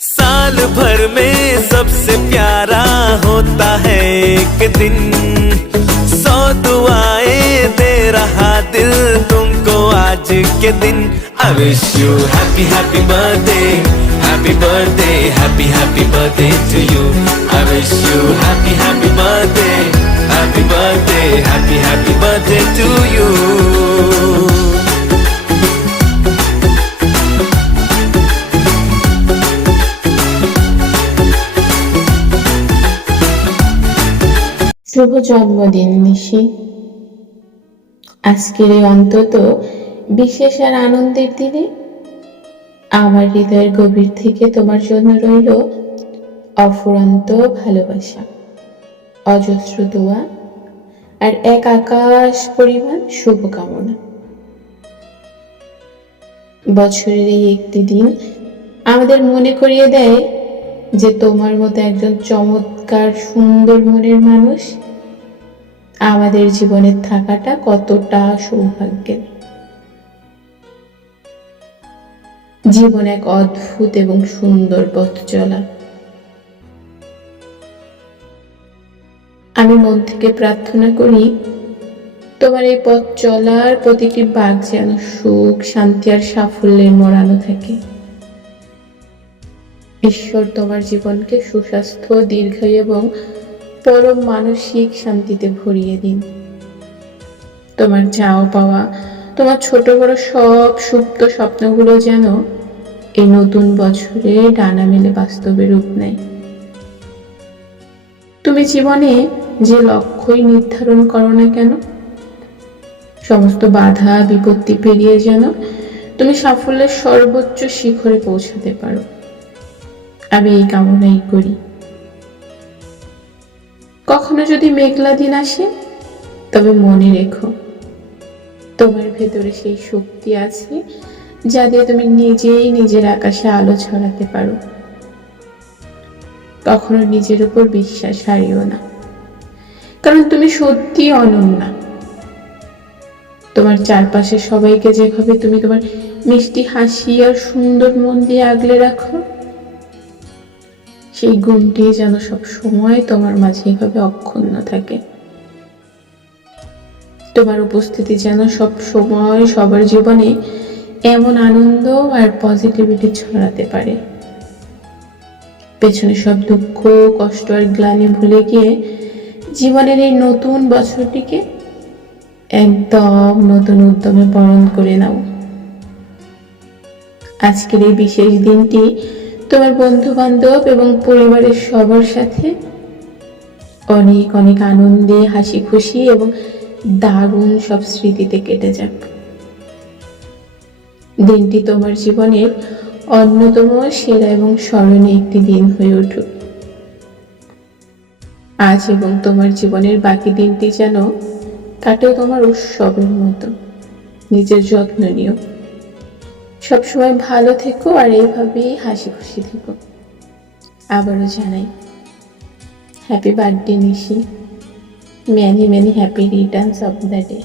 साल भर में सबसे प्यारा होता है एक दिन, 100 दुआएं दे रहा दिल तुमको आज के दिन। I wish you happy happy birthday, happy birthday, happy happy birthday to you. I wish you happy happy birthday, happy birthday, happy happy birthday to you. শুভ জন্মদিন নিশি। আজকের এই অন্তত বিশেষ আর আনন্দের দিনে আমার হৃদয়ের গভীর থেকে তোমার জন্য রইল অফুরন্ত ভালোবাসা, অজস্র দোয়া আর এক আকাশ পরিমাণ শুভকামনা। বছরের এই একটি দিন আমাদের মনে করিয়ে দেয় যে তোমার মতো একজন চমৎকার সুন্দর মনের মানুষ আমাদের জীবনে থাকাটা কতটা সৌভাগ্যের। জীবন এক অদ্ভুত এবং সুন্দর পথ চলা। আমি মন থেকে প্রার্থনা করি তোমার এই পথ চলার প্রতিটি বাঁক যেন সুখ, শান্তি আর সাফল্যের মোড়ানো থাকে। ঈশ্বর তোমার জীবনকে সুস্বাস্থ্য, দীর্ঘায়ু এবং পরম মানসিক শান্তিতে ভরিয়ে দিন। তোমার চাওয়া পাওয়া, তোমার ছোট বড় সব সুপ্ত স্বপ্নগুলো যেন এই নতুন বছরে ডানা মেলে বাস্তবে রূপ নেয়। তুমি জীবনে যে লক্ষ্যই নির্ধারণ করো না কেন, সমস্ত বাধা বিপত্তি পেরিয়ে যেন তুমি সাফল্যের সর্বোচ্চ শিখরে পৌঁছাতে পারো, আমি এই কামনাই করি। কখনো যদি মেঘলা দিন আসে, তবে মনে রেখো তোমার ভেতরে সেই শক্তি আছে যা দিয়ে তুমি নিজেই নিজের আকাশে আলো ছড়াতে পারো। কখনো নিজের উপর বিশ্বাস হারিও না, কারণ তুমি সত্যি অনন্যা। তোমার চারপাশে সবাইকে যেভাবে তুমি তোমার মিষ্টি হাসি আর সুন্দর মন দিয়ে আগলে রাখো, সেই গুণটি যেন সব সময় তোমার মাঝে এভাবে অক্ষুণ্ণ থাকে। তোমার উপস্থিতি যেন সব সময় সবার জীবনে এমন আনন্দ আর পজিটিভিটি ছড়াতে পারে। পেছনে সব দুঃখ, কষ্ট আর গ্লানি ভুলে গিয়ে জীবনের এই নতুন বছরটিকে একদম নতুন উদ্যমে বরণ করে নাও। আজকের এই বিশেষ দিনটি তোমার বন্ধু বান্ধব এবং পরিবারের সবার সাথে অনেক অনেক আনন্দে, হাসি খুশি এবং দারুণ সব স্মৃতিতে কেটে যাক। দিনটি তোমার জীবনের অন্যতম সেরা এবং স্মরণীয় একটি দিন হয়ে উঠুক। আজ এবং তোমার জীবনের বাকি দিনটি যেন কাটেও তোমার উৎসবের মতো। নিজের যত্ন নিও, সবসময় ভালো থেকো আর এইভাবেই হাসি খুশি থেকো। আবারও জানাই happy birthday Nishi, many many happy Returns of the day.